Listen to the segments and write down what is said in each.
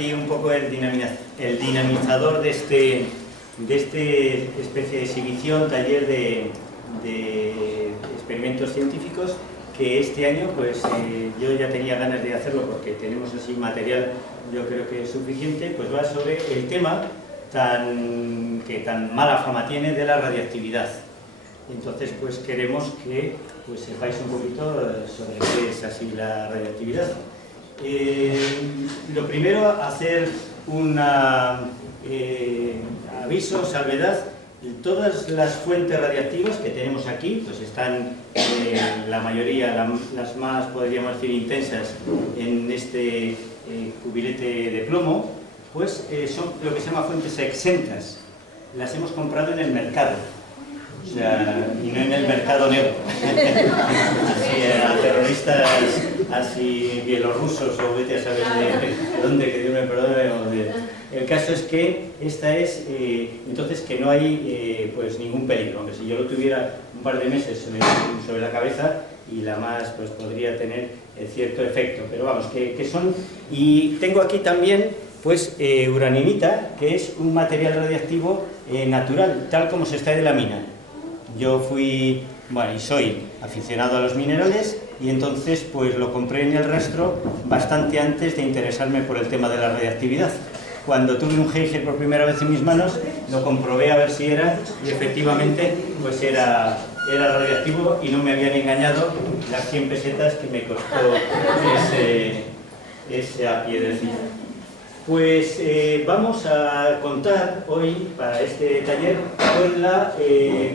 así un poco el dinamizador de este especie de exhibición, taller de experimentos científicos, que este año pues yo ya tenía ganas de hacerlo porque tenemos así material, yo creo que es suficiente. Pues va sobre el tema que tan mala fama tiene de la radiactividad. Entonces pues queremos que pues sepáis un poquito sobre qué es así la radiactividad. Lo primero, hacer un aviso, salvedad. Todas las fuentes radiactivas que tenemos aquí pues están, la mayoría, las más, podríamos decir, intensas en este cubilete de plomo, pues son lo que se llama fuentes exentas. Las hemos comprado en el mercado, o sea, y no en el mercado negro. Así, a terroristas así bielorrusos o vete a saber de dónde, que Dios me perdone. El caso es que esta es, entonces, que no hay pues ningún peligro, aunque si yo lo tuviera un par de meses sobre la cabeza y la más pues podría tener cierto efecto, pero vamos, que son. Y tengo aquí también pues uraninita, que es un material radiactivo natural, tal como se extrae de la mina. Yo fui, bueno, y soy aficionado a los minerales, y entonces pues lo compré en el rastro bastante antes de interesarme por el tema de la radiactividad. Cuando tuve un Geiger por primera vez en mis manos, lo comprobé a ver si era, y efectivamente pues era radiactivo, y no me habían engañado las 100 pesetas que me costó esa piedrecita. Pues vamos a contar hoy, para este taller, con la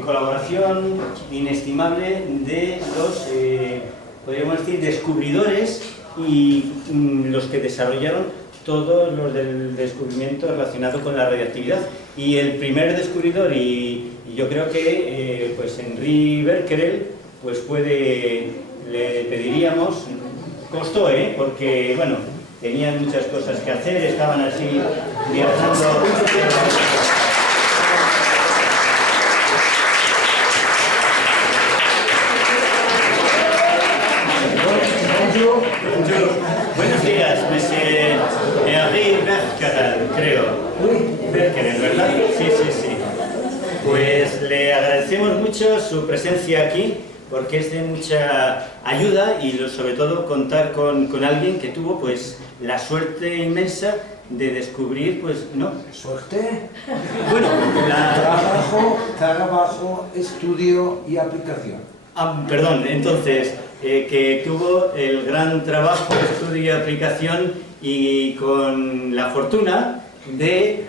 colaboración inestimable de los, podríamos decir, descubridores y los que desarrollaron todos los del descubrimiento relacionado con la radiactividad. Y el primer descubridor, y yo creo que pues Henri Becquerel, pues le pediríamos, costó, porque bueno, tenían muchas cosas que hacer, estaban así viajando. Buenos días, Henri Becquerel, creo. Becquerel, ¿verdad? Sí. Pues le agradecemos mucho su presencia aquí, porque es de mucha ayuda, y sobre todo contar con alguien que tuvo pues la suerte inmensa de descubrir, pues, ¿no? ¿Suerte? Bueno, trabajo, estudio y aplicación. Perdón, entonces, que tuvo el gran trabajo, estudio y aplicación, y con la fortuna de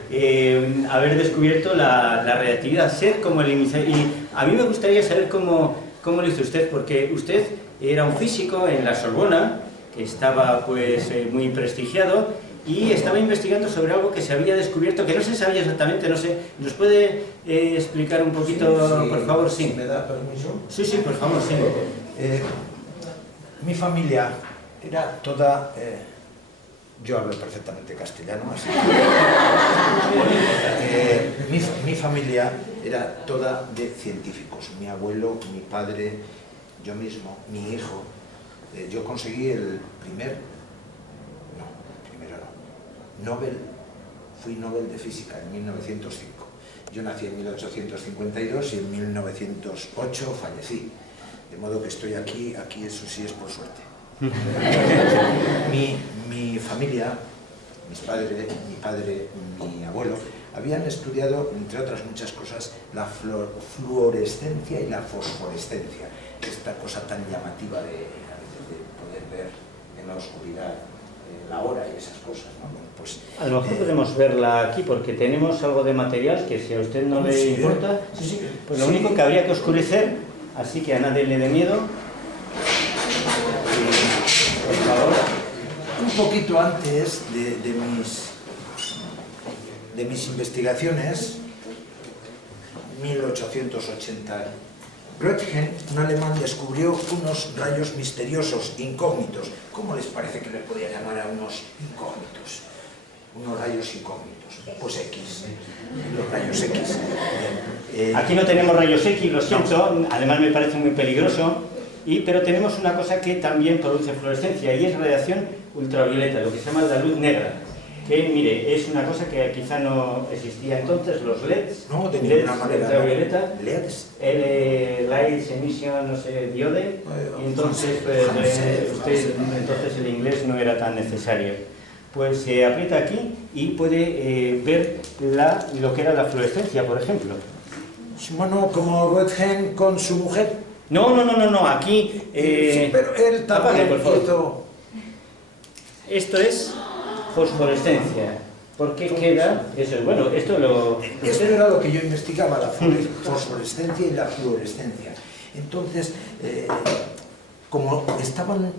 haber descubierto la radiactividad, ser como el iniciador. Y a mí me gustaría saber cómo lo hizo usted, porque usted era un físico en la Sorbona, que estaba pues muy prestigiado, y estaba investigando sobre algo que se había descubierto, que no se sabía exactamente, no sé. ¿Nos puede explicar un poquito, sí, por favor? Sí. ¿Me da permiso? Sí, por favor, sí. Mi familia era toda... yo hablo perfectamente castellano, así que... mi familia era toda de científicos. Mi abuelo, mi padre, yo mismo, mi hijo. Yo conseguí el primero no, Nobel, fui Nobel de Física en 1905. Yo nací en 1852 y en 1908 fallecí. De modo que estoy aquí, eso sí es por suerte. Mi familia, mi padre, mi abuelo, habían estudiado, entre otras muchas cosas, la fluorescencia y la fosforescencia, esta cosa tan llamativa de poder ver en la oscuridad la hora y esas cosas, ¿no? Bueno, pues, a lo mejor podemos verla aquí, porque tenemos algo de material que, si a usted no le importa, pues lo único que habría que oscurecer, así que a nadie le dé miedo. Por favor. Un poquito antes de mis investigaciones, 1880, Röntgen, un alemán, descubrió unos rayos misteriosos, incógnitos. ¿Cómo les parece que le podía llamar a unos incógnitos? Unos rayos incógnitos. Pues X, los rayos X. Aquí no tenemos rayos X, lo siento, además me parece muy peligroso, pero tenemos una cosa que también produce fluorescencia, y es radiación ultravioleta, lo que se llama la luz negra. que, mire, es una cosa que quizá no existía entonces, los LEDs, No, de LEDs ninguna manera. ultravioleta, LEDs. Light Emission, no sé, diode, y entonces, usted, entonces el inglés no era tan necesario. Pues se aprieta aquí y puede ver lo que era la fluorescencia, por ejemplo. Bueno, como Röntgen con su mujer. No, aquí... sí, pero él también por favor. hizo... Esto es fosforescencia. ¿Por qué queda eso? Bueno, esto lo... Esto era lo que yo investigaba, la fosforescencia y la fluorescencia. Entonces, como estaban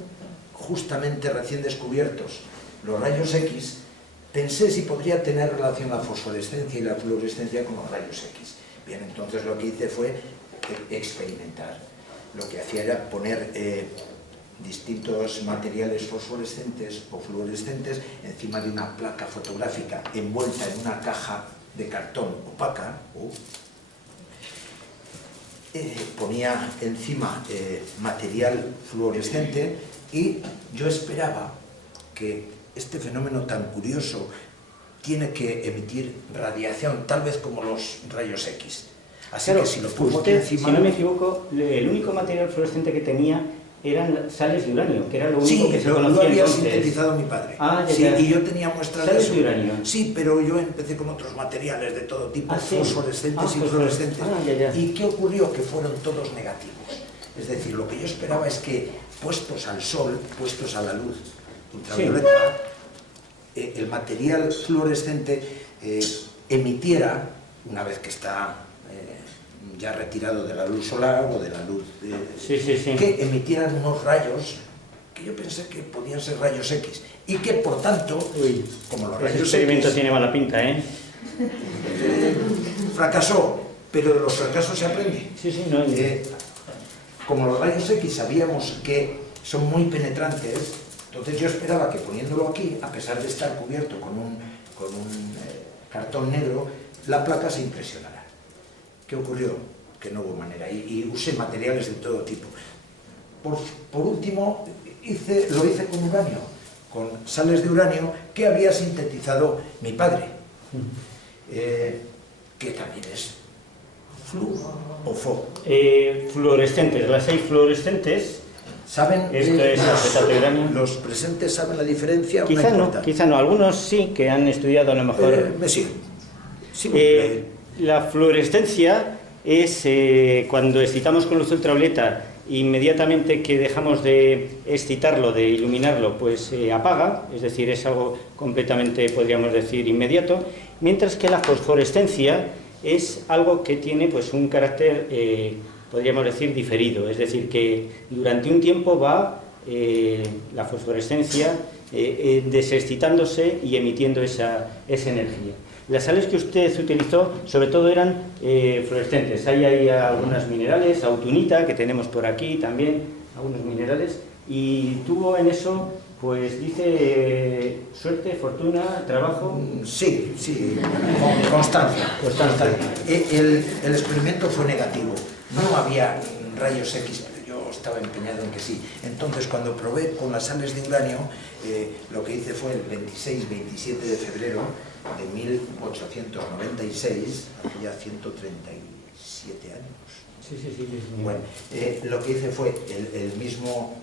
justamente recién descubiertos los rayos X, pensé si podría tener relación la fosforescencia y la fluorescencia con los rayos X. Bien, entonces lo que hice fue experimentar. Lo que hacía era poner distintos materiales fosforescentes o fluorescentes encima de una placa fotográfica envuelta en una caja de cartón opaca. Ponía encima material fluorescente y yo esperaba que este fenómeno tan curioso tiene que emitir radiación, tal vez como los rayos X. Así que si lo pongo aquí encima... Si no me equivoco, el único material fluorescente que tenía eran sales de uranio, que era lo único que se conocía lo había entonces. sintetizado mi padre. Sí, y yo tenía muestras de ¿sales eso. de uranio? Sí, pero yo empecé con otros materiales de todo tipo, ¿Sí? fosforescentes y pues, fluorescentes. ya. ¿Y qué ocurrió? Que fueron todos negativos. Es decir, lo que yo esperaba es que, puestos al sol, puestos a la luz ultravioleta, el material fluorescente emitiera, una vez que está ya retirado de la luz solar o de la luz que emitieran unos rayos que yo pensé que podían ser rayos X y que por tanto, como los rayos X... Ese experimento X, tiene mala pinta, fracasó, pero de los fracasos se aprende. Como los rayos X sabíamos que son muy penetrantes, entonces yo esperaba que poniéndolo aquí, a pesar de estar cubierto con un cartón negro, la placa se impresionara. ¿Qué ocurrió? Que no hubo manera, y usé materiales de todo tipo. Por último, lo hice con uranio, con sales de uranio que había sintetizado mi padre, que también es o fo. Fluorescentes, las 6 fluorescentes. ¿Saben? Esto es acetato de uranio. ¿Los presentes saben la diferencia? Quizá no, algunos sí que han estudiado a lo mejor. La fluorescencia es cuando excitamos con luz ultravioleta, inmediatamente que dejamos de excitarlo, de iluminarlo, pues se apaga, es decir, es algo completamente, podríamos decir, inmediato, mientras que la fosforescencia es algo que tiene pues un carácter, podríamos decir, diferido, es decir, que durante un tiempo va la fosforescencia desexcitándose y emitiendo esa energía. Las sales que usted utilizó, sobre todo, eran fluorescentes. Hay algunas minerales, autunita, que tenemos por aquí también, algunos minerales, y tuvo en eso, pues dice, suerte, fortuna, trabajo... Sí, constancia. El experimento fue negativo. No había rayos X, pero yo estaba empeñado en que sí. Entonces, cuando probé con las sales de uranio, lo que hice fue el 26-27 de febrero de 1896, hace ya 137 años. Bueno, lo que hice fue el mismo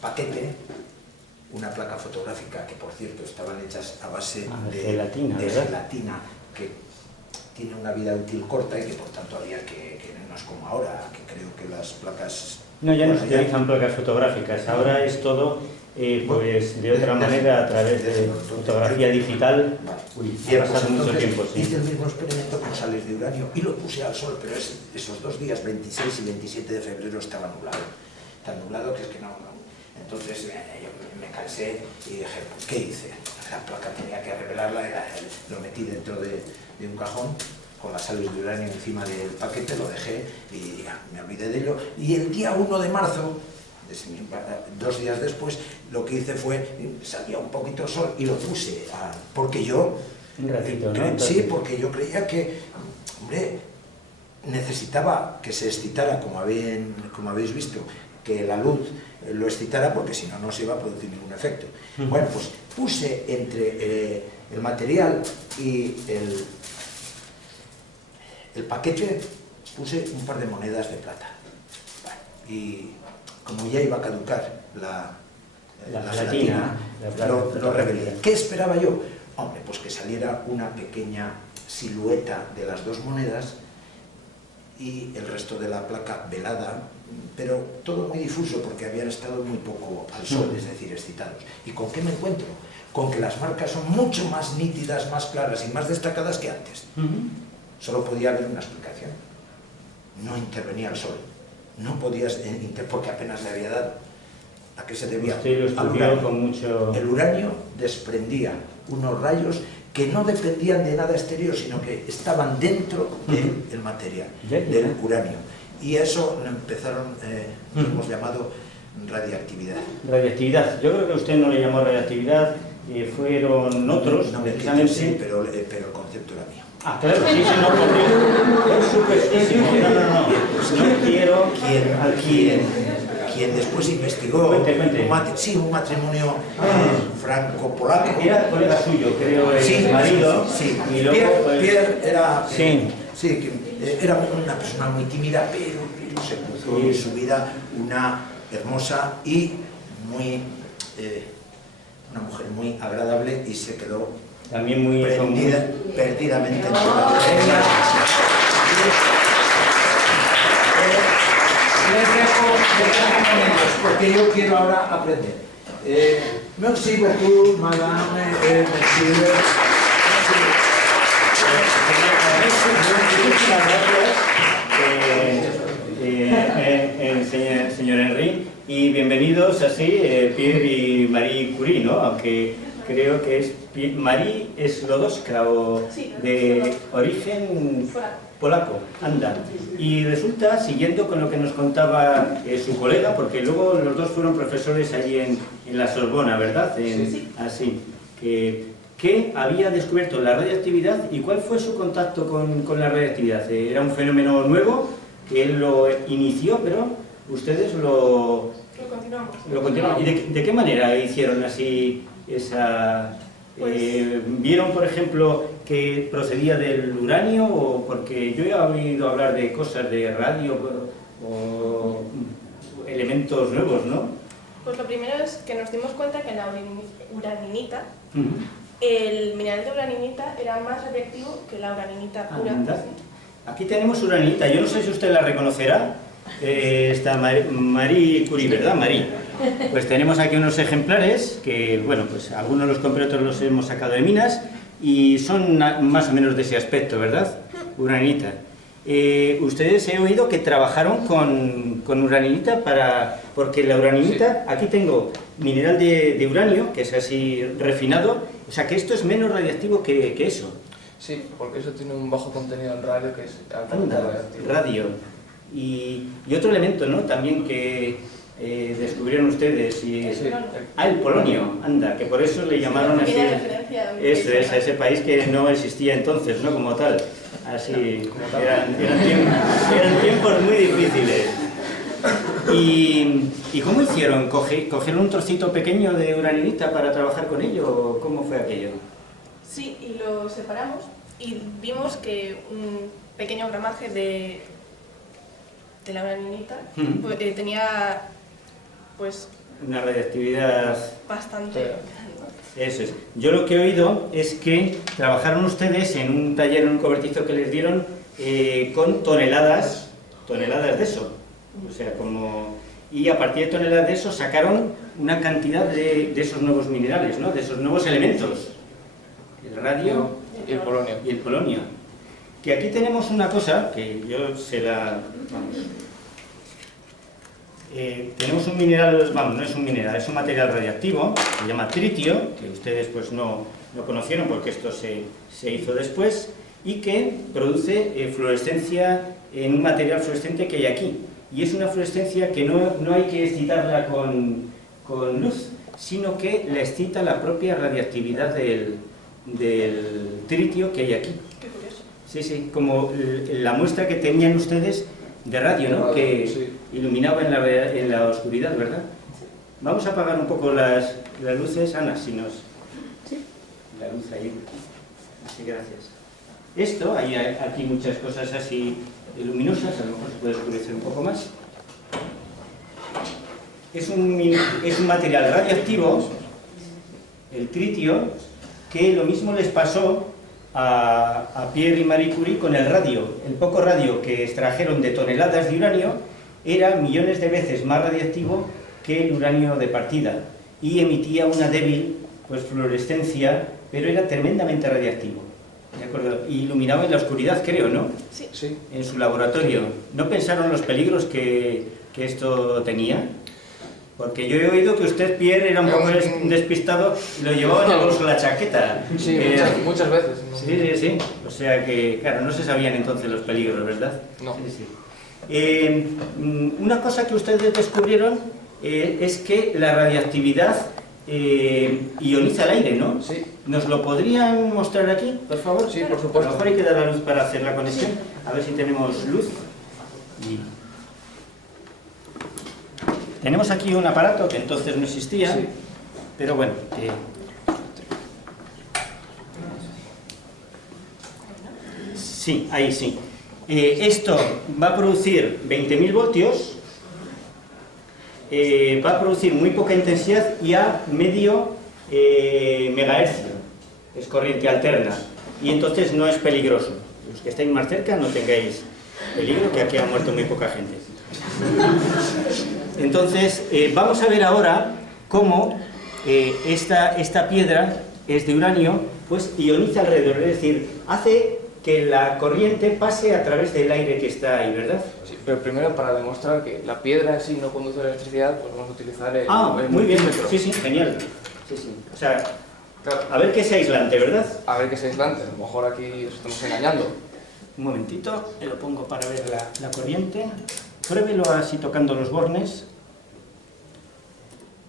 paquete, una placa fotográfica que, por cierto, estaban hechas a base de gelatina, que tiene una vida útil corta y que, por tanto, había que no es como ahora, que creo que las placas... No, ya no se utilizan placas fotográficas, ahora es todo... pues de otra manera, a través de fotografía digital. Ha pasado mucho tiempo. Hice el mismo experimento con sales de uranio y lo puse al sol, pero esos 2 días, 26 y 27 de febrero, estaba nublado. Tan nublado que es que no. Entonces yo me cansé y dije, ¿qué hice? La placa tenía que revelarla, lo metí dentro de un cajón con las sales de uranio encima del paquete, lo dejé y ya, me olvidé de ello. Y el día 1 de marzo, 2 días después, lo que hice fue, salía un poquito el sol y lo puse, porque yo... Un ratito, ¿no? Sí, porque yo creía que, hombre, necesitaba que se excitara, como habéis visto, que la luz lo excitara, porque si no, no se iba a producir ningún efecto. Bueno, pues puse entre el material y el paquete, puse un par de monedas de plata. Bueno, y como ya iba a caducar la gelatina, lo revelé. ¿Qué esperaba yo? Hombre, pues que saliera una pequeña silueta de las dos monedas y el resto de la placa velada, pero todo muy difuso porque habían estado muy poco al sol, es decir, excitados. ¿Y con qué me encuentro? Con que las marcas son mucho más nítidas, más claras y más destacadas que antes. Solo podía haber una explicación. No intervenía el sol. No podías, porque apenas le había dado. ¿A qué se debía? Usted lo estudió con mucho... El uranio desprendía unos rayos que no dependían de nada exterior, sino que estaban dentro del material, del uranio. Y eso lo empezaron, hemos llamado radiactividad. Radiactividad. Yo creo que usted no le llamó radiactividad, fueron otros, no, precisamente. Sí, pero el concepto era mío. Ah, claro, sí, no, porque es superstísimo. No quiero... Quien después investigó un matrimonio franco-polaco. Era colega suyo, creo, el marido. Sí. Y luego, Pierre era, era una persona muy tímida, pero se puso en su vida una hermosa y muy una mujer muy agradable, y se quedó también muy perdidamente les dejo con ellos, porque yo quiero ahora aprender. Merci beaucoup, madame, merci. Señor Henry, y bienvenidos así Pierre y Marie Curie, ¿no? Aunque creo que es Marie Sklodowska, o de origen polaco, anda. Y resulta, siguiendo con lo que nos contaba su colega, porque luego los dos fueron profesores allí en la Sorbona, ¿verdad? Sí. Así, que había descubierto la radiactividad. ¿Y cuál fue su contacto con la radiactividad? ¿Era un fenómeno nuevo que él lo inició, pero ustedes lo continuamos? ¿Y de qué manera hicieron así esa...? ¿Vieron, por ejemplo, que procedía del uranio? O porque yo he oído hablar de cosas de radio o elementos nuevos, ¿no? Pues lo primero es que nos dimos cuenta que la uraninita, el mineral de uraninita era más radiactivo que la uraninita pura. Aquí tenemos uraninita, yo no sé si usted la reconocerá. Está Marie Curie, ¿verdad, Marie? Pues tenemos aquí unos ejemplares que, bueno, pues algunos los compré, otros los hemos sacado de minas, y son más o menos de ese aspecto, ¿verdad? Uraninita. Ustedes he oído que trabajaron con uraninita porque la uraninita, aquí tengo mineral de uranio, que es así refinado, o sea que esto es menos radiactivo que eso. Sí, porque eso tiene un bajo contenido en radio, que es altamente radiactivo. Radio. Y otro elemento, ¿no? También que descubrieron ustedes. El polonio, anda, que por eso le llamaron así. Eso es, a ese país que no existía entonces, ¿no? Como tal. Así, eran tiempos muy difíciles. ¿Y cómo hicieron? ¿Cogieron un trocito pequeño de uraninita para trabajar con ello? ¿Cómo fue aquello? Sí, y lo separamos y vimos que un pequeño gramaje de la uraninita tenía, pues... una radiactividad... bastante... Eso es. Yo lo que he oído es que trabajaron ustedes en un taller, en un cobertizo que les dieron con toneladas de eso. O sea, como... Y a partir de toneladas de eso sacaron una cantidad de esos nuevos minerales, ¿no? De esos nuevos elementos. El radio y el polonio. Y el polonio. Que aquí tenemos una cosa que yo se la... Vamos. Tenemos un mineral, vamos, no es un mineral, es un material radiactivo, se llama tritio, que ustedes pues no conocieron porque esto se hizo después, y que produce fluorescencia en un material fluorescente que hay aquí. Y es una fluorescencia que no hay que excitarla con luz, sino que la excita la propia radiactividad del tritio que hay aquí. Qué curioso. Sí, como la muestra que tenían ustedes de radio, ¿no? Que sí. iluminaba en la oscuridad, ¿verdad? Vamos a apagar un poco las luces, Ana, si nos... Sí. La luz ahí. Sí, gracias. Esto, hay aquí muchas cosas así luminosas, a lo mejor se puede oscurecer un poco más. Es un material radioactivo, el tritio, que lo mismo les pasó a Pierre y Marie Curie con el radio. El poco radio que extrajeron de toneladas de uranio era millones de veces más radiactivo que el uranio de partida y emitía una débil fluorescencia, pero era tremendamente radiactivo. ¿De acuerdo? Y iluminaba en la oscuridad, creo, ¿no? Sí. Sí. En su laboratorio. ¿No pensaron los peligros que esto tenía? Porque yo he oído que usted, Pierre, era un poco despistado y lo llevaba en el bolso de la chaqueta. Sí, muchas veces. ¿No? Sí. O sea que, claro, no se sabían entonces los peligros, ¿verdad? No. Sí. Una cosa que ustedes descubrieron es que la radiactividad ioniza el aire, ¿no? Sí. ¿Nos lo podrían mostrar aquí, por favor? Sí, por A supuesto. lo mejor hay que dar la luz para hacer la conexión. A ver si tenemos luz. Tenemos aquí un aparato que entonces no existía, Sí. pero bueno. Sí, ahí sí. Esto va a producir 20.000 voltios, va a producir muy poca intensidad y a medio megahercio. Es corriente alterna y entonces no es peligroso. Los que estáis más cerca no tengáis peligro, que aquí ha muerto muy poca gente. Entonces, vamos a ver ahora cómo esta piedra es de uranio, pues ioniza alrededor, es decir, hace que la corriente pase a través del aire que está ahí, ¿verdad? Sí, pero primero, para demostrar que la piedra en sí no conduce electricidad, pues vamos a utilizar el Muy bien, multímetro. sí, genial. Sí. O sea, Claro. a ver que sea aislante, ¿verdad? A ver que es aislante, a lo mejor aquí os estamos engañando. Un momentito, te lo pongo para ver la corriente. Pruébelo así tocando los bornes.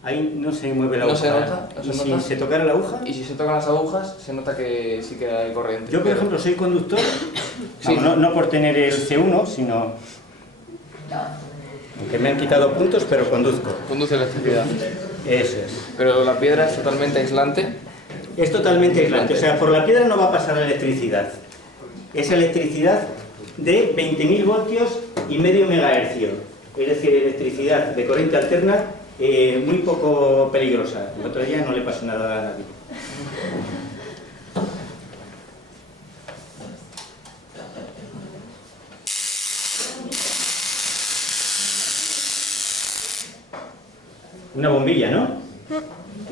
Ahí no se mueve la No aguja. se nota, no se ¿Y nota. si se tocara la aguja? Y si se tocan las agujas, se nota que sí que hay corriente. Yo, por pero- ejemplo, soy conductor, Sí. no por tener el C1, sino... Aunque me han quitado puntos, pero conduzco. Conduce electricidad. Eso es. Pero la piedra es totalmente aislante. Es totalmente aislante. O sea, por la piedra no va a pasar electricidad. Es electricidad de 20.000 voltios y medio megahercio. Es decir, electricidad de corriente alterna muy poco peligrosa. El otro día no le pasó nada a nadie. Una bombilla, ¿no?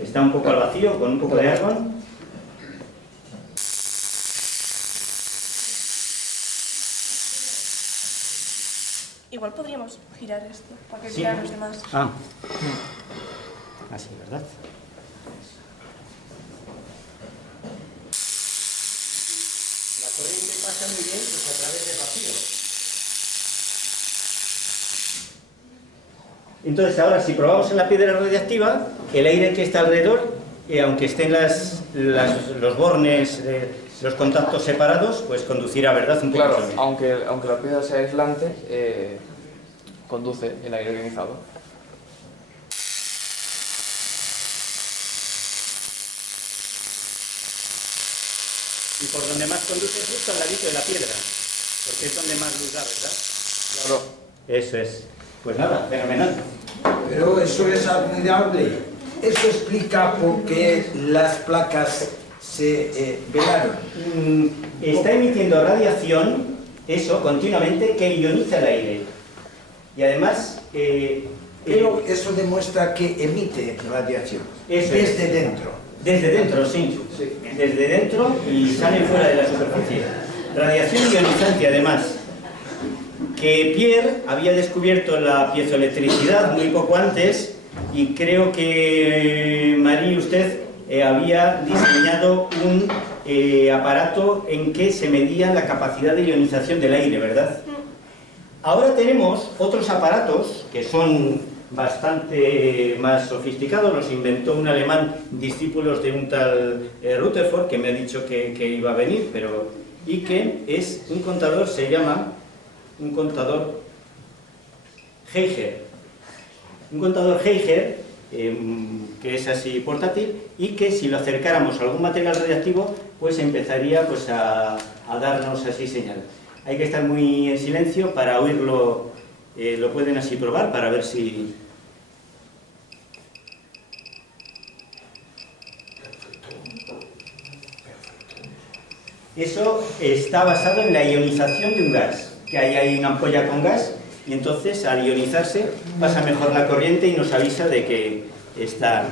Está un poco al vacío, con un poco de argón. Igual podríamos girar esto para que Sí. vean los demás. Así, ¿verdad? La corriente pasa muy bien pues, a través del vacío. Entonces, ahora, si probamos en la piedra radiactiva, el aire que está alrededor, aunque estén los bornes, los contactos separados, pues conducirá, ¿verdad? Un poco Claro, también. aunque la piedra sea aislante, conduce el aire ionizado. Y por donde más conduce es justo al ladito de la piedra, porque es donde más luz da, ¿verdad? Claro. Eso es. Pues nada, fenomenal. Pero eso es admirable. Eso explica por qué las placas se velaron. Está emitiendo radiación, eso, continuamente, que ioniza el aire. Y además... Pero eso demuestra que emite radiación. Eso es. Desde dentro. Desde dentro, sí. Desde dentro y sale fuera de la superficie. Radiación ionizante, además. Que Pierre había descubierto la piezoelectricidad muy poco antes y creo que Marie, usted, había diseñado un aparato en que se medía la capacidad de ionización del aire, ¿verdad? Ahora tenemos otros aparatos que son bastante más sofisticados, los inventó un alemán, discípulos de un tal Rutherford, que me ha dicho que iba a venir, y que es un contador, se llama un contador Geiger. Un contador Geiger, que es así portátil, y que si lo acercáramos a algún material radiactivo, pues empezaría pues, a darnos así señal. Hay que estar muy en silencio para oírlo, lo pueden así probar para ver si... Eso está basado en la ionización de un gas, que hay ahí una ampolla con gas, y entonces al ionizarse pasa mejor la corriente y nos avisa de que está...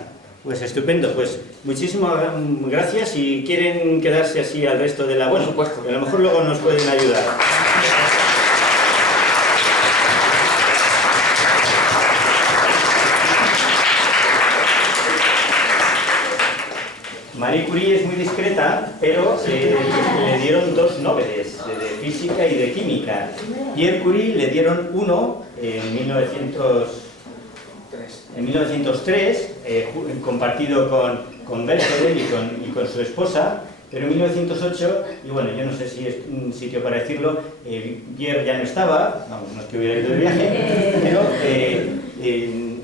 Pues estupendo, pues muchísimas gracias. Si quieren quedarse así al resto de la... Bueno, por supuesto, a lo mejor luego nos pueden ayudar. Marie Curie es muy discreta, pero le dieron 2 Nobeles, de física y de química. Pierre Curie le dieron uno en 1903, compartido con Bechdel y con su esposa, pero en 1908, y bueno, yo no sé si es un sitio para decirlo, Pierre ya no estaba, vamos, no es que hubiera ido de viaje, pero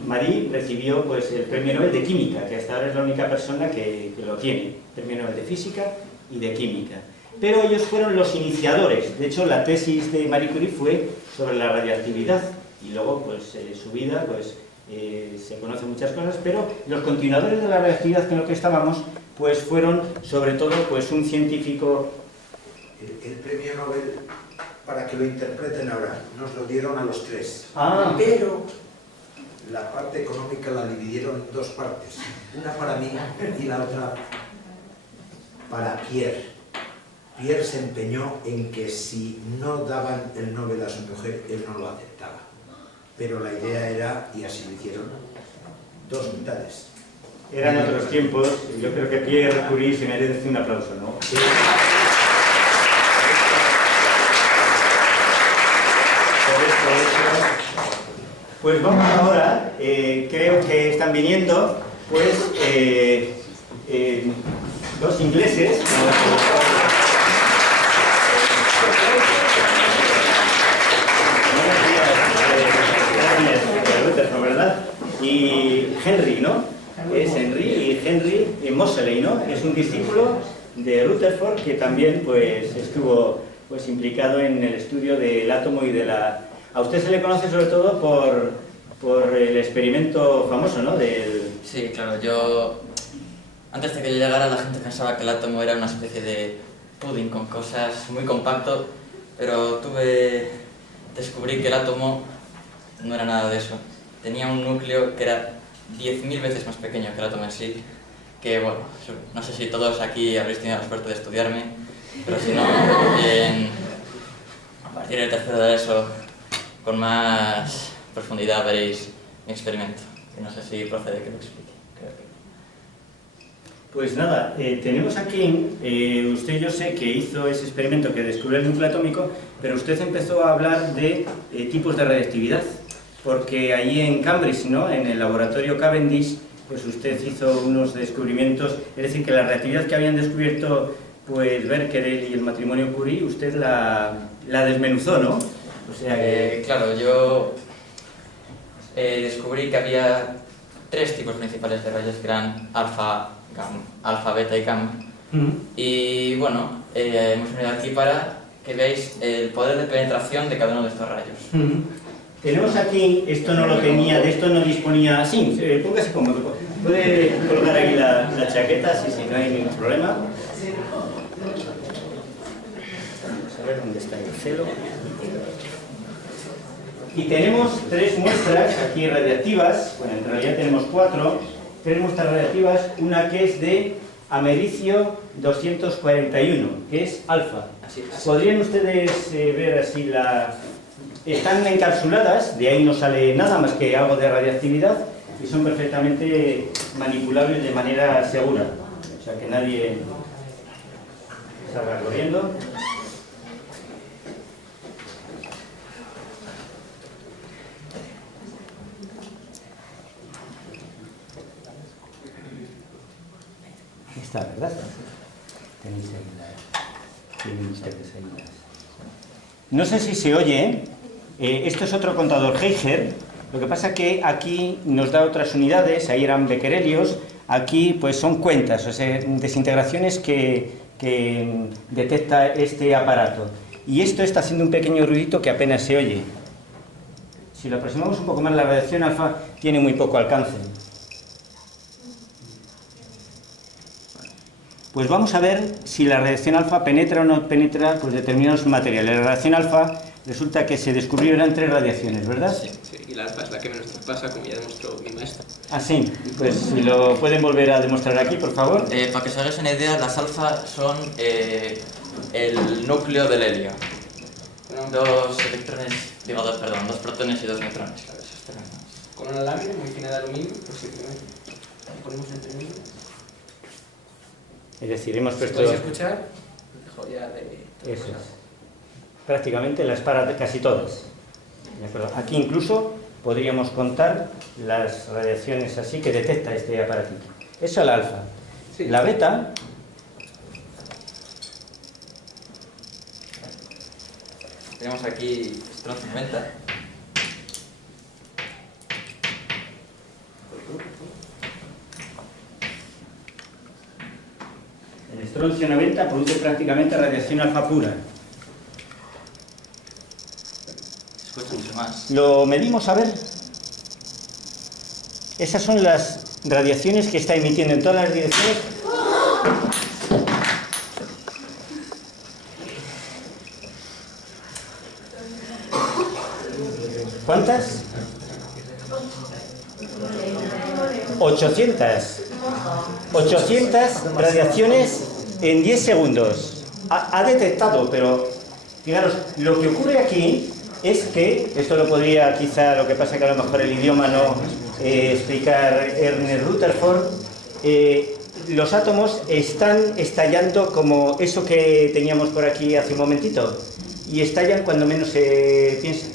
Marie recibió pues, el Premio Nobel de Química, que hasta ahora es la única persona que lo tiene, Premio Nobel de Física y de Química. Pero ellos fueron los iniciadores. De hecho, la tesis de Marie Curie fue sobre la radiactividad, y luego pues, su vida pues, se conocen muchas cosas, pero los continuadores de la radiactividad con los que estábamos pues, fueron sobre todo pues, un científico... El Premio Nobel, para que lo interpreten ahora, nos lo dieron a los 3. Pero la parte económica la dividieron en 2 partes. Una para mí y la otra para Pierre. Pierre se empeñó en que si no daban el Nobel a su mujer, él no lo aceptaba. Pero la idea era, y así lo hicieron, 2 mitades. Eran otros tiempos, yo creo que Pierre Curie se merece un aplauso, ¿no? Sí. Pues vamos ahora, creo que están viniendo, pues, 2 ingleses. ¿Verdad? Y Henry, ¿no? Es Henry Moseley, ¿no? Es un discípulo de Rutherford que también pues, estuvo pues, implicado en el estudio del átomo y de la... A usted se le conoce sobre todo por el experimento famoso, ¿no? Sí, claro, yo... Antes de que yo llegara la gente pensaba que el átomo era una especie de pudding con cosas muy compacto, pero descubrí que el átomo no era nada de eso. Tenía un núcleo que era 10.000 veces más pequeño que el átomo en sí, que bueno, no sé si todos aquí habréis tenido la suerte de estudiarme, pero si no, a partir del tercero de eso, con más profundidad veréis mi experimento, que no sé si procede que lo explique. Creo que... Pues nada, tenemos aquí, usted yo sé que hizo ese experimento que descubrió el núcleo atómico, pero usted empezó a hablar de tipos de radiactividad, porque allí en Cambridge, ¿no? En el laboratorio Cavendish, pues usted hizo unos descubrimientos, es decir, que la reactividad que habían descubierto pues Becquerel y el matrimonio Curie, usted la desmenuzó, ¿no? O sea que... Claro, yo descubrí que había 3 tipos principales de rayos, que eran alfa, beta y gamma. Y bueno, hemos venido aquí para que veáis el poder de penetración de cada uno de estos rayos. Tenemos aquí, esto no lo tenía, de esto no disponía, sí, póngase cómodo, puede colgar ahí la chaqueta, sí, no hay ningún problema. Vamos a ver dónde está el celo. Y tenemos 3 muestras aquí radiactivas, bueno, en realidad tenemos 4, 3 muestras radiactivas, una que es de americio 241, que es alfa. ¿Podrían ustedes ver así la...? Están encapsuladas, de ahí no sale nada más que algo de radiactividad y son perfectamente manipulables de manera segura. O sea que nadie salga corriendo. Está, ¿verdad? Tenéis ahí tienen ustedes ahí las... No sé si se oye, esto es otro contador Geiger, Lo que pasa que aquí nos da otras unidades, ahí eran becquerelios, aquí pues son cuentas, o sea, desintegraciones que detecta este aparato. Y esto está haciendo un pequeño ruidito que apenas se oye. Si lo aproximamos un poco más, la radiación alfa tiene muy poco alcance. Pues vamos a ver si la radiación alfa penetra o no penetra pues, determinados materiales. La radiación alfa resulta que se descubrieron 3 radiaciones, ¿verdad? Sí, y la alfa es la que menos traspasa, como ya demostró mi maestro. Ah, sí. Pues si lo pueden volver a demostrar aquí, por favor. Para que os hagáis una idea, las alfa son el núcleo del helio. Dos protones y 2 neutrones. Con una lámina muy fina de aluminio, posiblemente. Ponemos entre medio. Es decir, hemos Si puesto... podéis escuchar, dejo ya de... Eso es. Prácticamente las para casi todas. ¿De acuerdo? Aquí incluso podríamos contar las radiaciones así que detecta este aparatito. Eso es la alfa. Sí. La beta... Tenemos aquí estroncio 90. El estroncio 90 produce prácticamente radiación alfa pura. Escucha mucho más. Lo medimos, a ver. Esas son las radiaciones que está emitiendo en todas las direcciones. ¿Cuántas? 800. 800 radiaciones en 10 segundos. Ha detectado, pero fijaros, lo que ocurre aquí es que, esto lo podría quizá, lo que pasa que a lo mejor el idioma no explicar Ernest Rutherford, los átomos están estallando como eso que teníamos por aquí hace un momentito, y estallan cuando menos se piensa.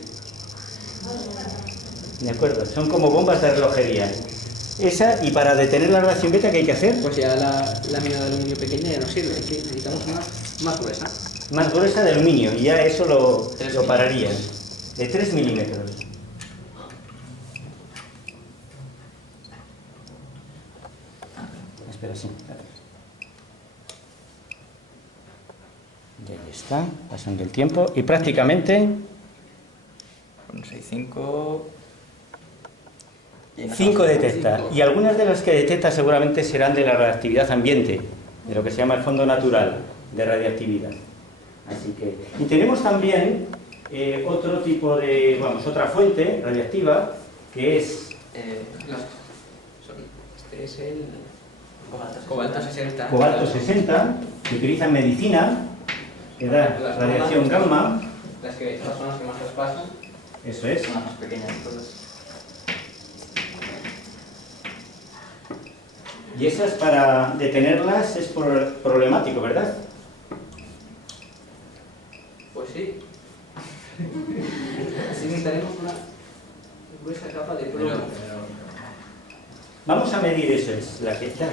De acuerdo, son como bombas de relojería. Esa, y para detener la radiación beta, ¿qué hay que hacer? Pues ya la lámina de aluminio pequeña ya no sirve, es que necesitamos una más gruesa. Más gruesa de aluminio, y ya eso lo pararía. De 3 milímetros. Espera, sí. Y ahí está, pasando el tiempo. Y prácticamente... 5 detecta. Y algunas de las que detecta seguramente serán de la radiactividad ambiente, de lo que se llama el fondo natural de radiactividad. Así que... Y tenemos también otro tipo de... otra fuente radiactiva, que es... Este es el cobalto 60. Cobalto 60, que utiliza en medicina, que da radiación gamma. Las son las que más traspasan. Eso es. Son las más pequeñas de todas. Y esas, para detenerlas, es problemático, ¿verdad? Pues sí. Así necesitaremos una gruesa capa de plomo. Vamos a medir eso, es la que está.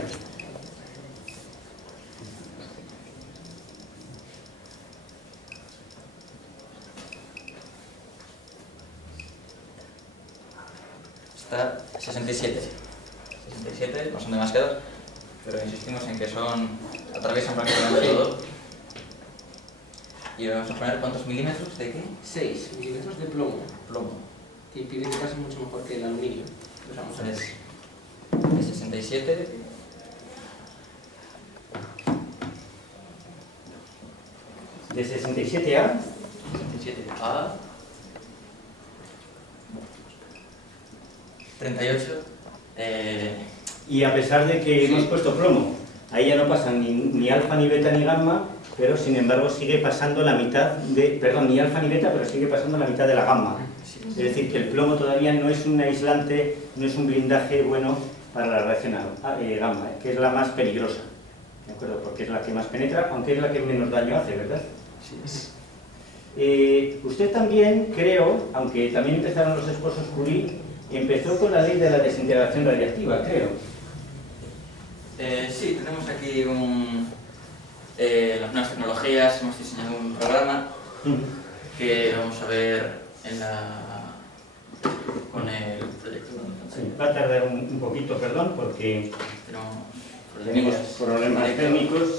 Está 67. 67, no son demasiados, pero insistimos en que atraviesan prácticamente todo. Y vamos a poner ¿cuántos milímetros de qué? 6 milímetros de plomo, Plomo. que impide que pase mucho mejor que el aluminio. Que usamos ahora. De 67. De 67A. 67A. 38. Y a pesar de que hemos puesto plomo, ahí ya no pasan ni alfa, ni beta, ni gamma, pero sin embargo sigue pasando la mitad de... Perdón, ni alfa ni beta, pero sigue pasando la mitad de la gamma. Es decir, que el plomo todavía no es un aislante, no es un blindaje bueno para la radiación gamma, que es la más peligrosa, ¿de acuerdo? Porque es la que más penetra, aunque es la que menos daño hace, ¿verdad? Sí. Usted también, creo, aunque también empezaron los esposos Curie, empezó con la ley de la desintegración radiactiva, creo. Sí, tenemos aquí las nuevas tecnologías, hemos diseñado un programa que vamos a ver con pone el proyecto. Sí, va a tardar un poquito, perdón, porque tenemos Tenemos problemas técnicos.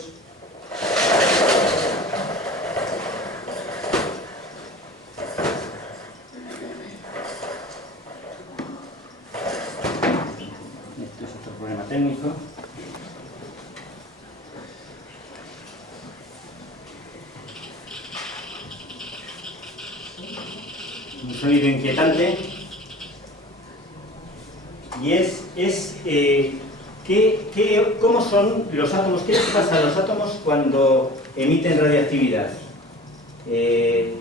Esto es otro problema técnico. Un sonido inquietante. Y ¿cómo son los átomos? ¿Qué les pasa a los átomos cuando emiten radiactividad? Se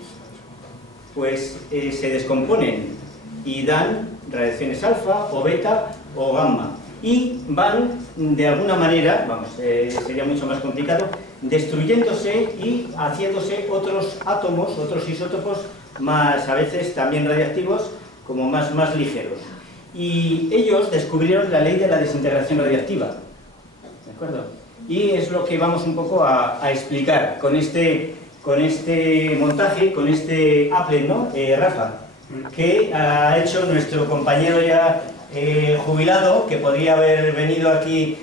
descomponen y dan radiaciones alfa o beta o gamma. Y van, de alguna manera, sería mucho más complicado, destruyéndose y haciéndose otros átomos, otros isótopos, a veces también radiactivos, como más ligeros. Y ellos descubrieron la ley de la desintegración radiactiva, ¿de acuerdo? Y es lo que vamos un poco a explicar con este montaje, con este applet, ¿no? Rafa, que ha hecho nuestro compañero ya jubilado, que podría haber venido aquí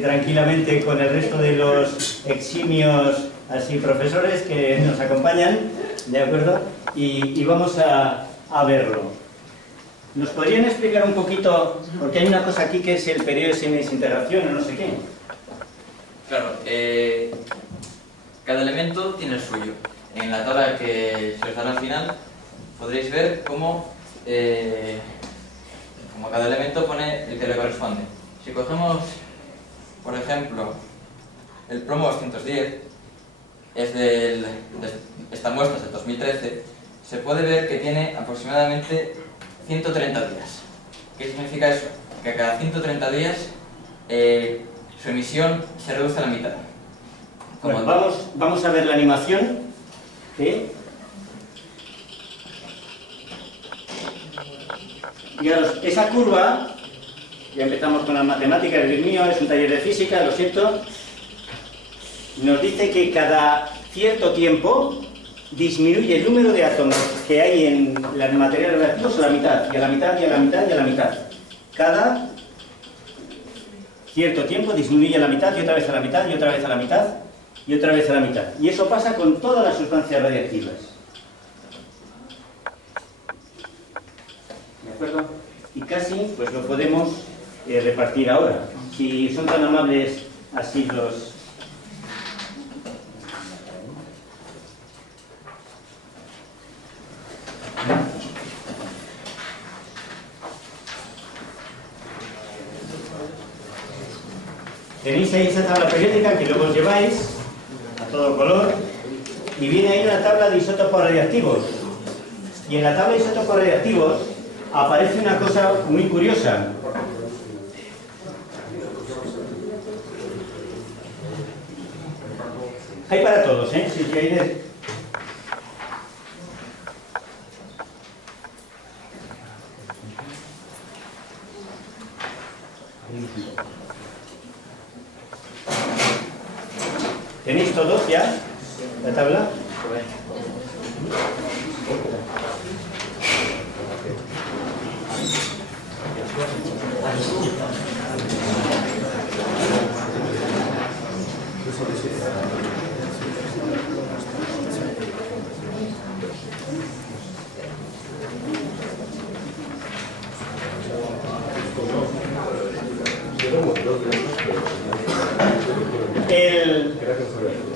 tranquilamente con el resto de los eximios así profesores que nos acompañan, ¿de acuerdo? Y vamos a verlo. ¿Nos podrían explicar un poquito, porque hay una cosa aquí que es el periodo de semidesintegración o no sé qué? Claro, cada elemento tiene el suyo. En la tabla que se os dará al final podréis ver cómo cada elemento pone el que le corresponde. Si cogemos, por ejemplo, el plomo 210, esta muestra es del 2013, se puede ver que tiene aproximadamente 130 días. ¿Qué significa eso? Que a cada 130 días su emisión se reduce a la mitad. Bueno, vamos a ver la animación. Fijaros, esa curva, ya empezamos con las matemáticas, el mío es un taller de física, lo siento, nos dice que cada cierto tiempo disminuye el número de átomos que hay en los materiales reactivos a la mitad, y a la mitad, y a la mitad, y a la mitad. Cada cierto tiempo disminuye a la mitad, y otra vez a la mitad, y otra vez a la mitad, y otra vez a la mitad. Y eso pasa con todas las sustancias radiactivas. ¿De acuerdo? Y casi pues lo podemos repartir ahora. Si son tan amables, así los... Tenéis ahí esa tabla periódica que luego os lleváis a todo color y viene ahí una tabla de isótopos radiactivos. Y en la tabla de isótopos radiactivos aparece una cosa muy curiosa. Hay para todos, ¿eh? Sí, hay de... ¿Tenéis todos ya la tabla?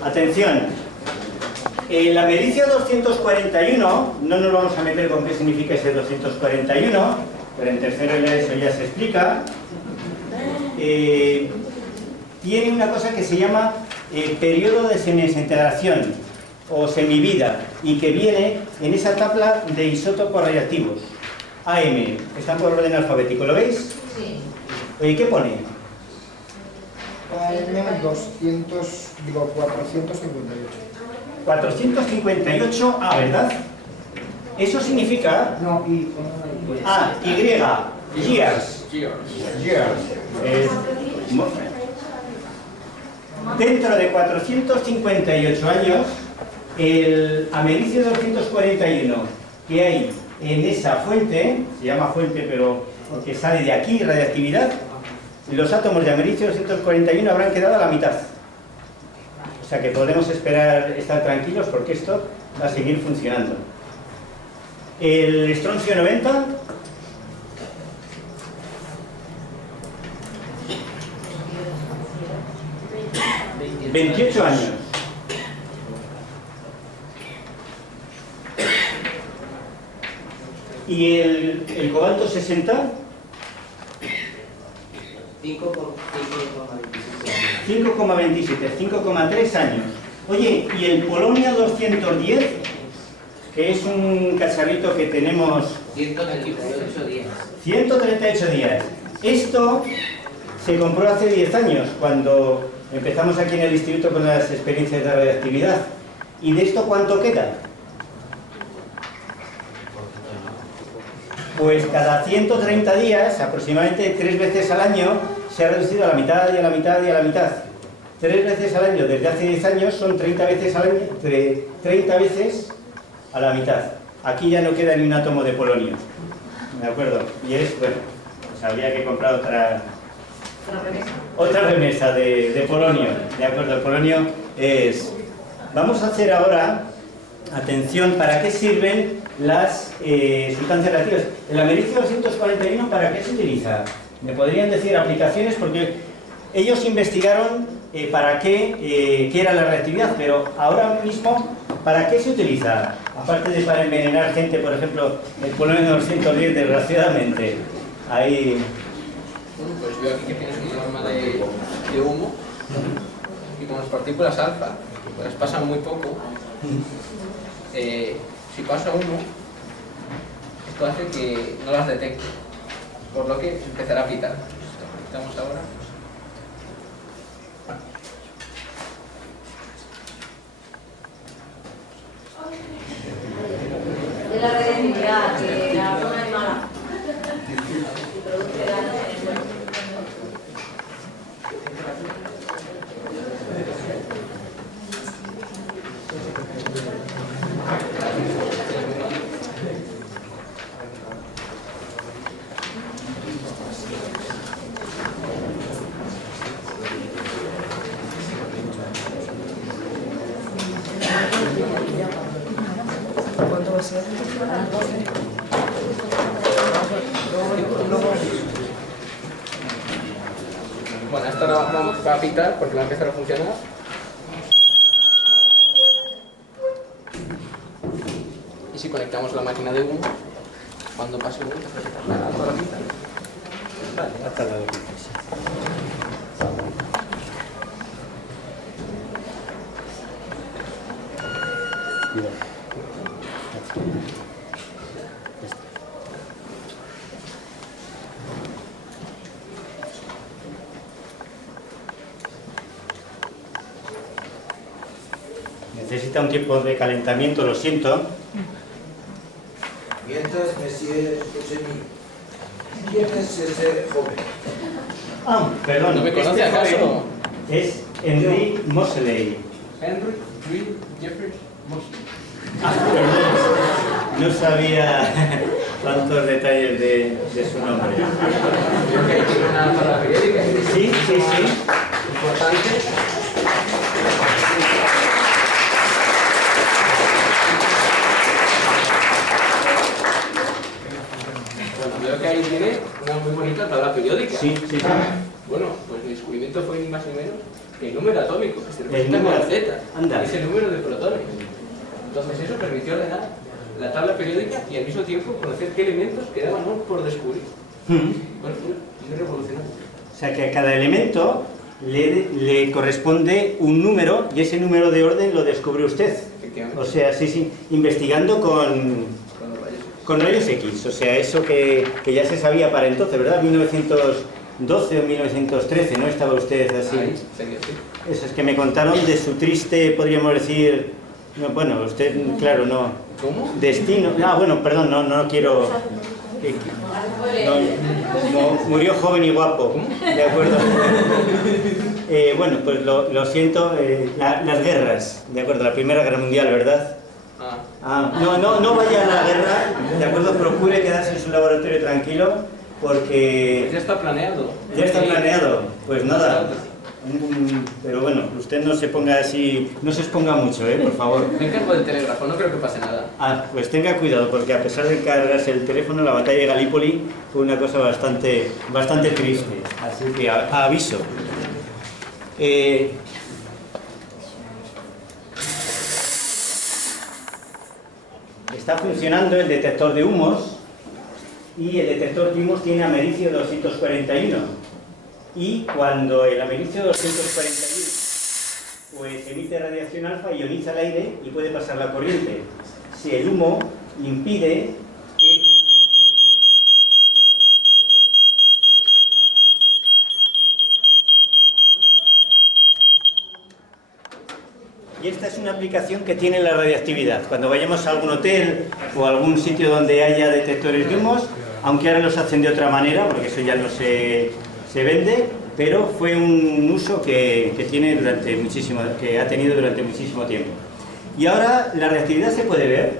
Atención, la medición 241, no nos vamos a meter con qué significa ese 241, pero en tercero ya eso ya se explica, tiene una cosa que se llama periodo de semidesintegración o semivida y que viene en esa tabla de isótopos radiactivos, AM, están por orden alfabético, ¿lo veis? Sí. Oye, ¿qué pone? AM 458. 458, ¿verdad? Eso significa... No, y... years. Dentro de 458 años, el americio 241 que hay en esa fuente, se llama fuente pero porque sale de aquí, radiactividad, los átomos de americio 241 habrán quedado a la mitad. O sea que podemos estar tranquilos porque esto va a seguir funcionando. El estroncio 90, ...28 años. ¿Y el cobalto 60? 5,27, 5,3 años. Oye, ¿y el polonio 210? Que es un cacharrito que tenemos... 138 días. 138 días. Esto se compró hace 10 años, cuando empezamos aquí en el instituto con las experiencias de radioactividad. ¿Y de esto cuánto queda? Pues cada 130 días, aproximadamente 3 veces al año, se ha reducido a la mitad y a la mitad y a la mitad. 3 veces al año desde hace 10 años son 30 veces al año, 30 veces a la mitad. Aquí ya no queda ni un átomo de polonio. ¿De acuerdo? Y es, bueno, pues habría que comprar otra remesa de polonio. ¿De acuerdo? El polonio es... Vamos a hacer ahora, atención, ¿para qué sirven las sustancias reactivas? El americio 241, ¿para qué se utiliza? Me podrían decir aplicaciones, porque ellos investigaron para qué era la reactividad, pero ahora mismo, ¿para qué se utiliza? Aparte de para envenenar gente, por ejemplo, el polonio 210, desgraciadamente. Ahí... Bueno, pues veo aquí que tienes un programa de humo y con las partículas alfa, pues pasan muy poco. Si pasa humo, esto hace que no las detecte, por lo que empezará a pitar. Estamos ahora. De la radioactividad, que la broma es mala y produce daño en el cuerpo. Bueno, esta va a pitar porque va a empezar a funcionar. Y si conectamos la máquina de humo, cuando pase el humo, hasta la pita. Vale, hasta la pita. Necesita un tiempo de calentamiento, lo siento. Mientras, Monsieur Josemi, ¿quién es ese joven? Ah, perdón. ¿No me conoce acaso? joven es Henry Moseley. Henry Reed Jeffers Mosley. Ah, perdón. No sabía tantos detalles de su nombre. Creo que ahí tiene una tabla periódica. Sí, sí, sí. Importante. Veo que ahí tiene una muy bonita tabla periódica. Sí, sí, sí. Bueno, pues mi descubrimiento fue ni más ni menos que el número atómico, que se El representa número- con Z, anda. es el número de protones. Entonces eso permitió ordenar la tabla periódica y al mismo tiempo conocer qué elementos quedaban aún por descubrir. Bueno, muy revolucionario. O sea que a cada elemento le corresponde un número y ese número de orden lo descubre usted. Efectivamente. O sea, sí, sí, investigando con rayos X. O sea, eso que ya se sabía para entonces, ¿verdad? 1912 o 1913, ¿no? Estaba usted así. Ahí, sería así. Eso es que me contaron de su triste, podríamos decir... No, bueno, usted, claro, no... ¿Cómo? Destino... Ah, bueno, perdón, no quiero... murió joven y guapo, ¿de acuerdo? Bueno, pues lo siento, las guerras, ¿de acuerdo? La Primera Guerra Mundial, ¿verdad? No vaya a la guerra, ¿de acuerdo? Procure quedarse en su laboratorio tranquilo, porque... Ya está planeado. Ya está planeado, pues nada. Pero bueno, usted no se ponga así, no se exponga mucho, por favor. Me encargo del telégrafo, no creo que pase nada. Pues tenga cuidado, porque a pesar de cargarse el teléfono, la batalla de Galípoli fue una cosa bastante triste. Así que aviso. Está funcionando el detector de humos, y el detector de humos tiene americio 241. Y cuando el americio 241 pues emite radiación alfa, ioniza el aire y puede pasar la corriente. Si el humo impide que... Y esta es una aplicación que tiene la radiactividad. Cuando vayamos a algún hotel o a algún sitio donde haya detectores de humos, aunque ahora los hacen de otra manera, porque eso ya no se vende, pero fue un uso que ha tenido durante muchísimo tiempo. Y ahora la reactividad se puede ver.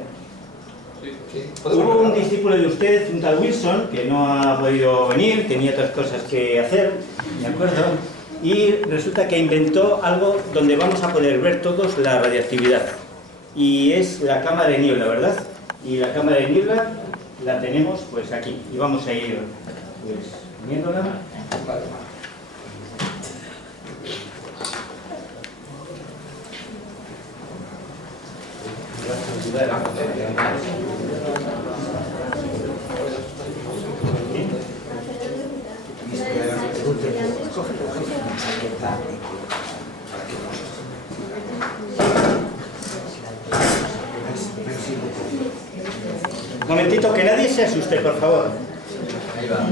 Hubo un discípulo de usted, un tal Wilson, que no ha podido venir, tenía otras cosas que hacer, ¿de acuerdo? Y resulta que inventó algo donde vamos a poder ver todos la radiactividad. Y es la cámara de niebla, ¿verdad? Y la cámara de niebla la tenemos pues aquí. Y vamos a ir pues viéndola. Vale. Un momentito, que nadie se asuste, por favor. Ahí va.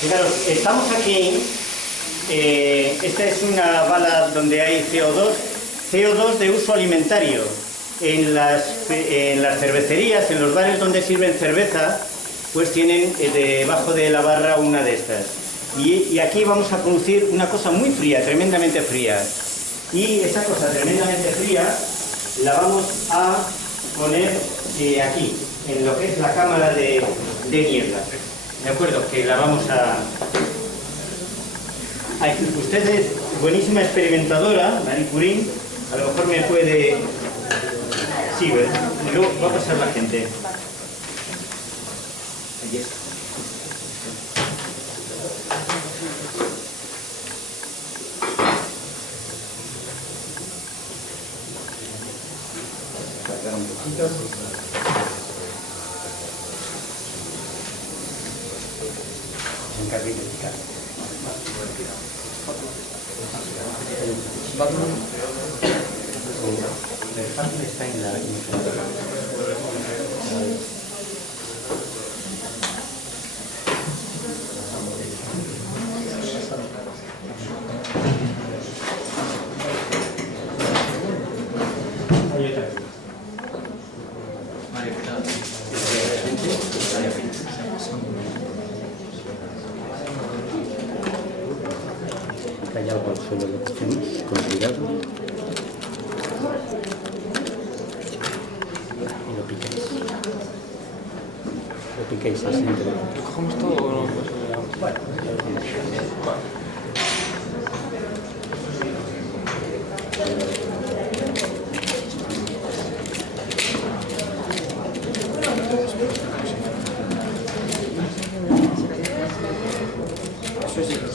Fijaros, estamos aquí, esta es una bala donde hay CO2 de uso alimentario. En las cervecerías, en los bares donde sirven cerveza, pues tienen debajo de la barra una de estas. Y aquí vamos a producir una cosa muy fría, tremendamente fría. Y esa cosa tremendamente fría la vamos a poner aquí, en lo que es la cámara de niebla. De acuerdo, que la vamos a... Usted es buenísima experimentadora, Marie Curie, a lo mejor me puede... Sí, luego va a pasar la gente. Ahí está. Cargar un poquito. En carril vertical. El fácil está en la... Hay otra. Hay algo al suelo de cuestiones, con cuidado. Y lo piquéis. Lo piquéis al centro. ¿Lo cogemos todo o no? Bueno,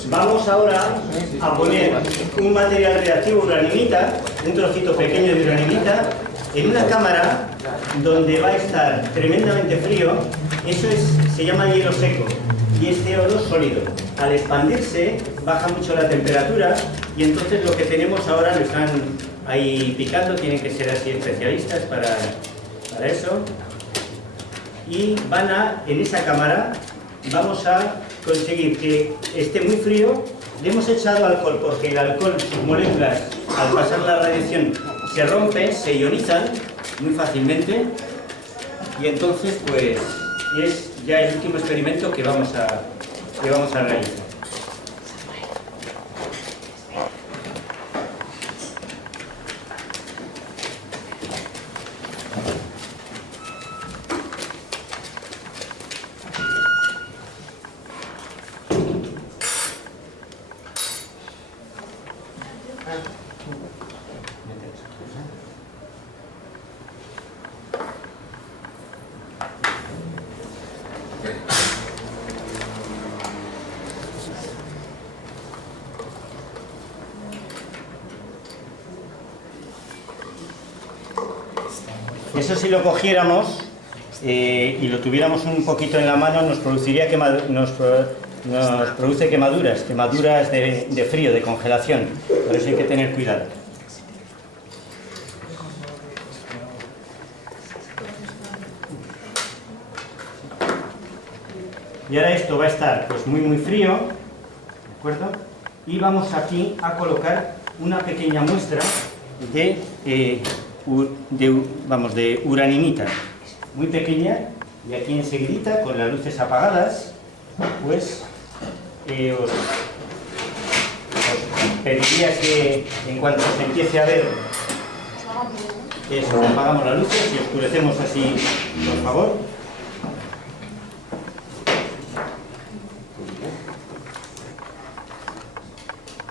vamos ahora a poner un material reactivo, uraninita, un trocito pequeño de uraninita, en una cámara donde va a estar tremendamente frío. Eso se llama hielo seco y es CO2 sólido. Al expandirse baja mucho la temperatura y entonces lo que tenemos ahora, lo están ahí picando, tienen que ser así especialistas para eso. Y en esa cámara vamos a conseguir que esté muy frío. Le hemos echado alcohol porque el alcohol, sus moléculas, al pasar la radiación, se rompen, se ionizan muy fácilmente. Y entonces, pues, es ya el último experimento que vamos a realizar. Eso si lo cogiéramos y lo tuviéramos un poquito en la mano nos produce quemaduras de frío, de congelación. Por eso hay que tener cuidado. Y ahora esto va a estar pues muy frío, ¿de acuerdo? Y vamos aquí a colocar una pequeña muestra de uraninita, muy pequeña, y aquí enseguidita, con las luces apagadas, pues os pediría que en cuanto se empiece a ver eso, apagamos las luces y oscurecemos así, por favor.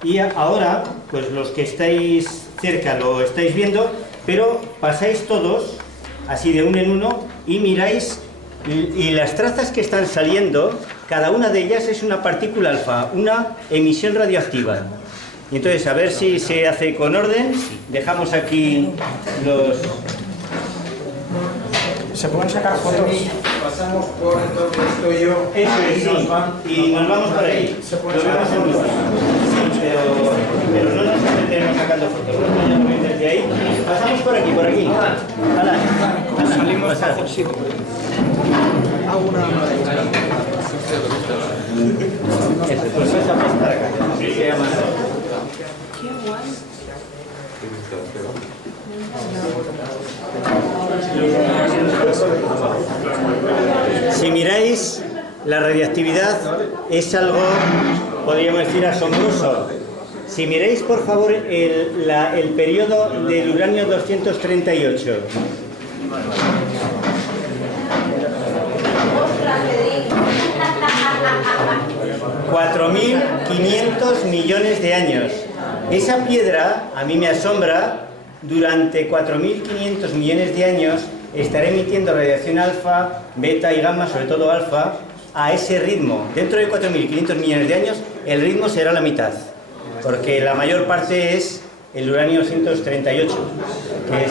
Y ahora, pues los que estáis cerca lo estáis viendo, pero pasáis todos, así de uno en uno, y miráis, y las trazas que están saliendo, cada una de ellas es una partícula alfa, una emisión radioactiva. Y entonces, a ver si se hace con orden. Dejamos aquí los... ¿Se pueden sacar fotos? Pasamos por donde estoy yo. Eso es, sí. Y nos vamos por ahí. Lo vemos en luz. Pero no nos entretenemos sacando fotos. Ya lo veis desde ahí. Pasamos por aquí, por aquí. Hala. Salimos a Josito. Eso, pues esa para acá. Así se llama. Qué guay. Si miráis, la radiactividad es algo, podríamos decir, asombroso. Si miráis, por favor, el periodo del uranio 238. 4.500 millones de años. Esa piedra, a mí me asombra, durante 4.500 millones de años estará emitiendo radiación alfa, beta y gamma, sobre todo alfa, a ese ritmo. Dentro de 4.500 millones de años, el ritmo será la mitad, porque la mayor parte es el uranio 238, que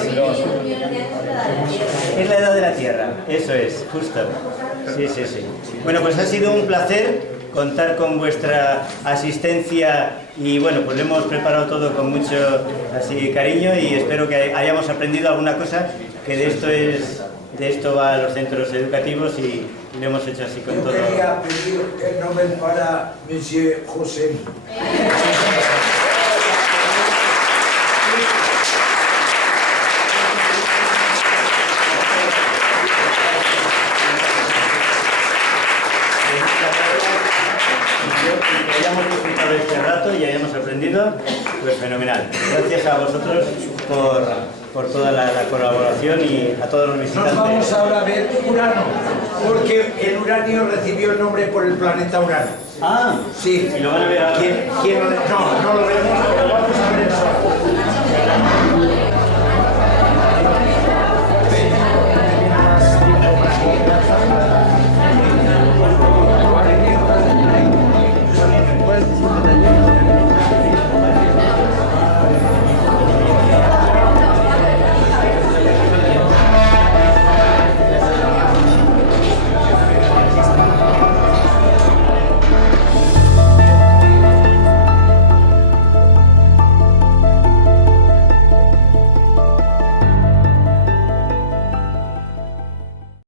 es la edad de la Tierra. Eso es, justo. Sí. Bueno, pues ha sido un placer contar con vuestra asistencia y bueno, pues lo hemos preparado todo con mucho así cariño y espero que hayamos aprendido alguna cosa, que de esto va a los centros educativos y lo hemos hecho así con todo. Yo quería pedir el Nobel para Monsieur José. Que hayamos disfrutado este rato y hayamos aprendido, pues fenomenal. Gracias a vosotros por toda la colaboración y a todos los visitantes. Nos vamos ahora a ver Urano, porque el uranio recibió el nombre por el planeta Urano. Ah, sí. ¿Y lo van a ver ahora? No lo vemos, pero vamos a ver eso.